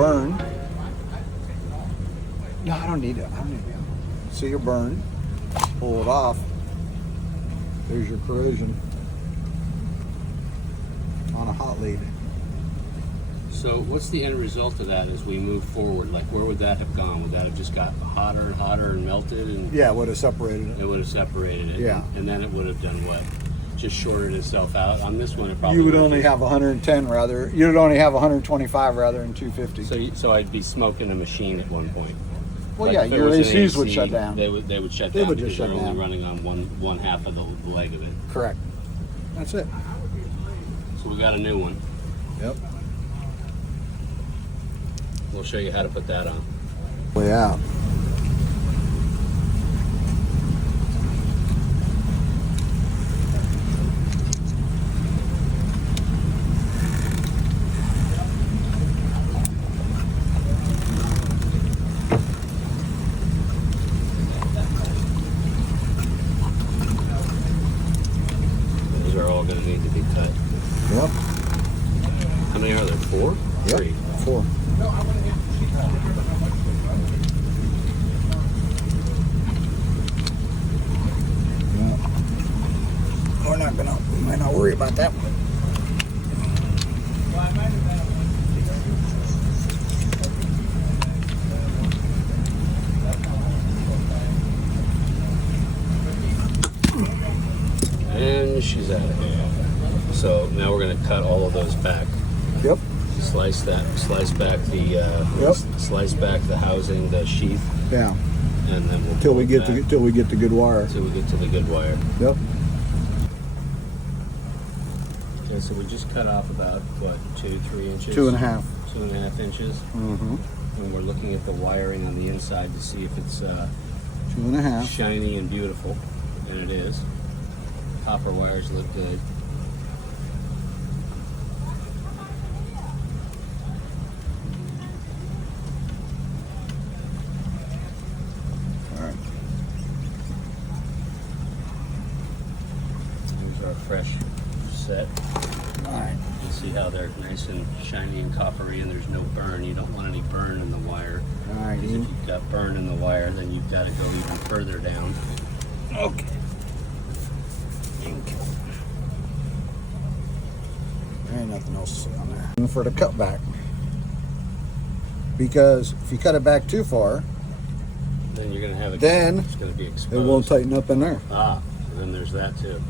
burn. No, I don't need it. I don't need it. See your burn. Pull it off. There's your corrosion on a hot lead. So what's the end result of that as we move forward? Like, where would that have gone? Would that have just got hotter and hotter and melted? And Yeah, it would have separated it. it would have separated it. Yeah. And then it would have done what? Just shorted itself out. On this one, it probably You would would've only just- have 110 rather. You'd only have 125 rather than 250. So I'd be smoking a machine at one point. Well, Like yeah, if it your was an ACs would AC, shut down. They would shut They down would because just shut they're only down. running on one half of the leg of it. Correct. That's it. So we got a new one. Yep. We'll show you how to put that on. Way out. Those are all going to need to be cut. Yep. How many are there? 4? Yep. 3. 4. We might not worry about that one. And she's out of here. So now we're going to cut all of those back. Yep. Slice back the housing, the sheath, Yeah. and then we'll Till we pull it get to back till we get to good wire. till we get to the good wire. Yep. Okay, so we just cut off about what, 2-3 inches? 2.5. 2.5 inches. Mm-hmm. And we're looking at the wiring on the inside to see if it's 2.5. shiny and beautiful, and it is. Copper wires look good. All right. Here's our fresh set. All right. You see how they're nice and shiny and coppery, and there's no burn. You don't want any burn in the wire. All right. Because if you've got burn in the wire, then you've got to go even further down. Okay. There ain't nothing else to see on there. And for the cut back, because if you cut it back too far, Then you're going to have it. Then it's going to be exposed. it won't tighten up in there. Ah, and then there's that too.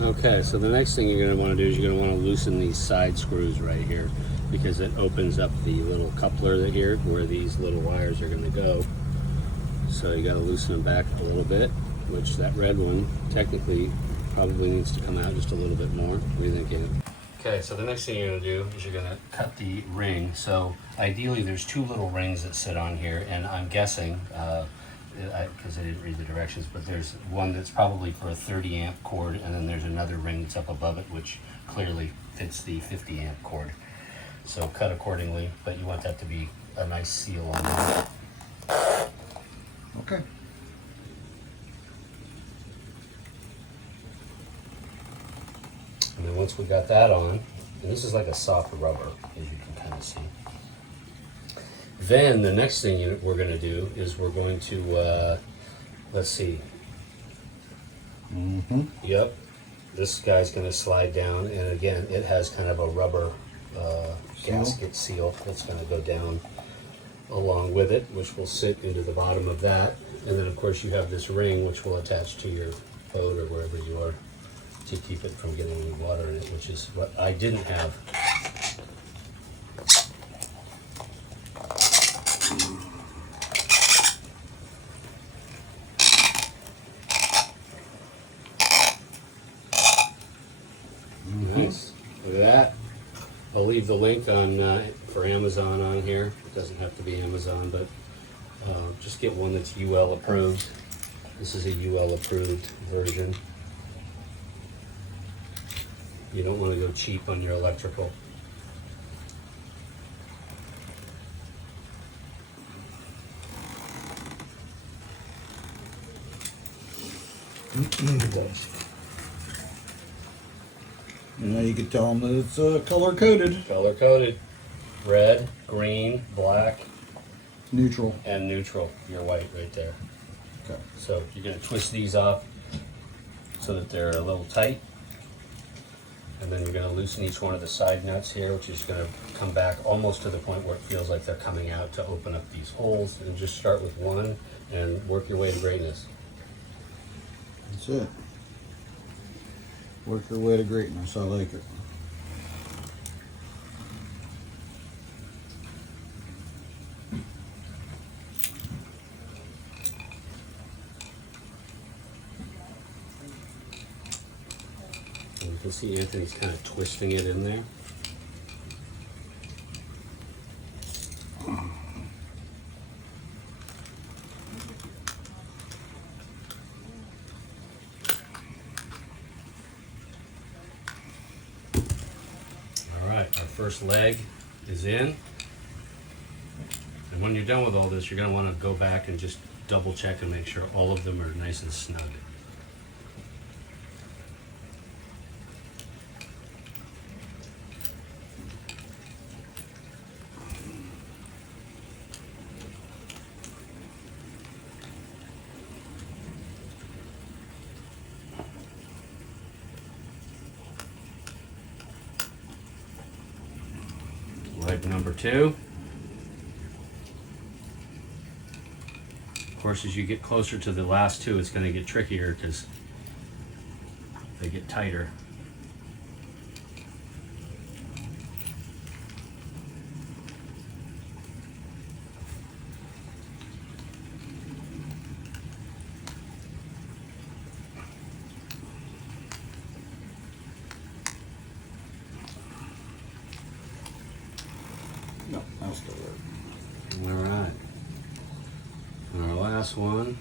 Okay, so the next thing you're going to want to do is you're going to want to loosen these side screws right here, because it opens up the little coupler that here where these little wires are going to go. So you got to loosen them back a little bit, which that red one technically probably needs to come out just a little bit more. What do you think, Ian? Okay, so the next thing you're going to do is you're going to cut the ring. So ideally there's 2 little rings that sit on here, and I'm guessing because I didn't read the directions, but there's one that's probably for a 30 amp cord, and then there's another ring that's up above it which clearly fits the 50 amp cord. So cut accordingly, but you want that to be a nice seal on that. Okay. And then once we got that on, and this is like a soft rubber, as you can kind of see. Then the next thing we're going to do is we're going to, let's see. Mm-hmm. Yep. This guy's going to slide down, and again, it has kind of a rubber gasket seal that's going to go down along with it, which will sit into the bottom of that. And then of course you have this ring which will attach to your boat or wherever you are to keep it from getting any water in it, which is what I didn't have. Nice. Look at that. I'll leave the link on for Amazon on here. It doesn't have to be Amazon, but just get one that's UL approved. This is a UL approved version. You don't want to go cheap on your electrical. You know, you can tell them that it's color coded. Color coded. Red, green, black, Neutral. and neutral. Your white right there. Okay. So you're going to twist these off so that they're a little tight. And then you're going to loosen each one of the side nuts here, which is going to come back almost to the point where it feels like they're coming out to open up these holes. And just start with one and work your way to greatness. That's it. Work your way to greatness. I like it. And you can see Anthony's kind of twisting it in there. Our first leg is in, and when you're done with all this, you're going to want to go back and just double check and make sure all of them are nice and snug. Leg number 2. Of course, as you get closer to the last 2, it's going to get trickier because they get tighter. No, I'll still work. All right. And our last one.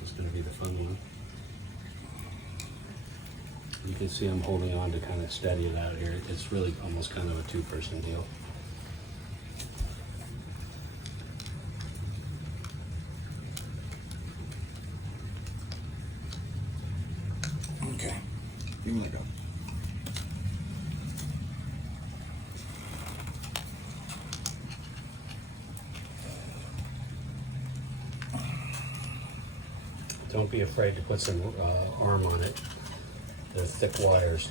This is going to be the fun one. You can see I'm holding on to kind of steady it out here. It's really almost kind of a two-person deal. Okay. You can let go. Don't be afraid to put some arm on it. They're thick wires.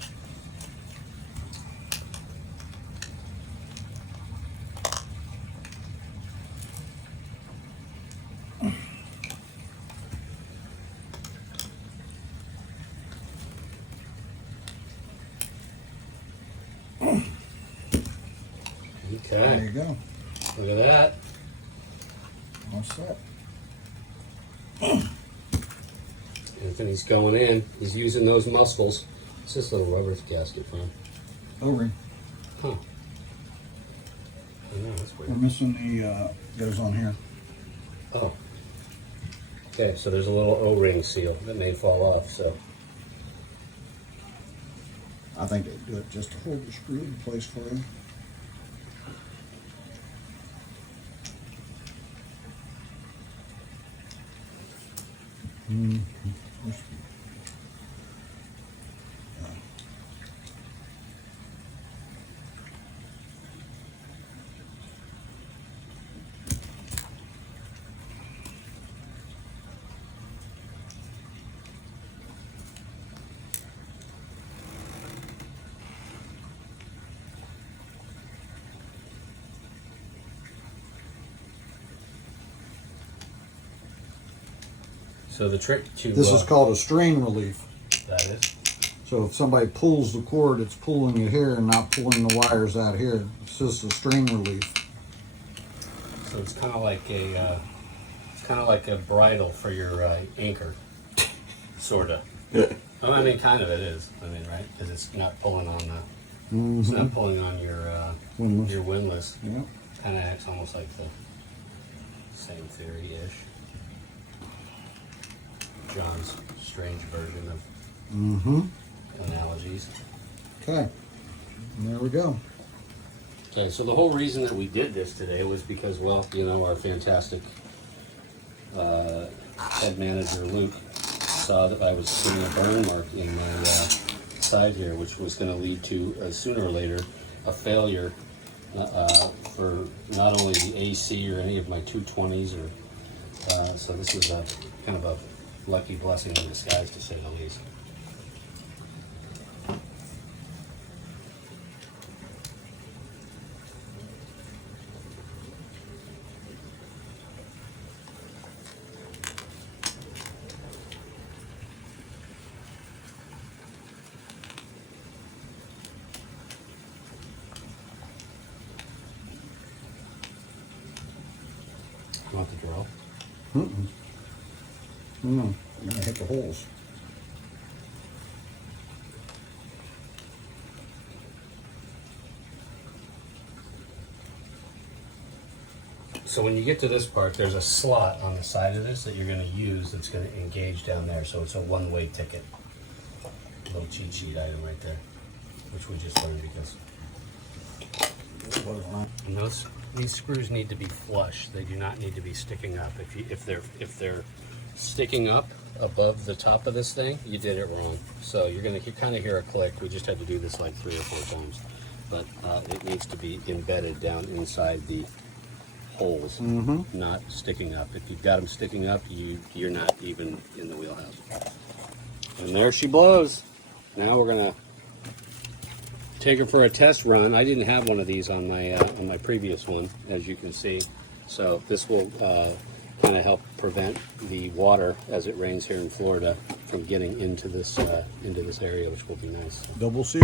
There Okay, you go. look at that. All set. Anthony's going in. He's using those muscles. What's this little rubber gasket from? O-ring. Huh. I know, that's We're weird. missing the goes on here. Oh. Okay, so there's a little O-ring seal that may fall off, so. I think they do it just to hold the screw in place for you. So the trick to This is called a strain relief. that is. So if somebody pulls the cord, it's pulling it here and not pulling the wires out here. It's just a strain relief. So it's kind of like a bridle for your anchor, sorta. Well, I mean, kind of it is. I mean, right? Because it's not pulling on the, it's not pulling on your Windlass. your windlass. Yeah. Kind of acts almost like the same theory-ish. John's strange version of analogies. Okay. And there we go. Okay, so the whole reason that we did this today was because, well, you know, our fantastic head manager Luke saw that I was seeing a burn mark in my side here, which was going to lead to sooner or later a failure for not only the AC or any of my 220s, or so this is a kind of a lucky blessing in disguise, to say the least. Want the drill? I'm gonna hit the holes. So when you get to this part, there's a slot on the side of this that you're going to use that's going to engage down there. So it's a one-way ticket. A little cheat sheet item right there, which we just learned because. And these screws need to be flush. They do not need to be sticking up. If they're sticking up above the top of this thing, you did it wrong. So you're going to kind of hear a click. We just had to do this like 3 or 4 times, but it needs to be embedded down inside the holes, not sticking up. If you've got them sticking up, you're not even in the wheelhouse. And there she blows. Now we're gonna take her for a test run. I didn't have one of these on my previous one, as you can see. So this will kind of help prevent the water as it rains here in Florida from getting into this area, which will be nice. Double seal.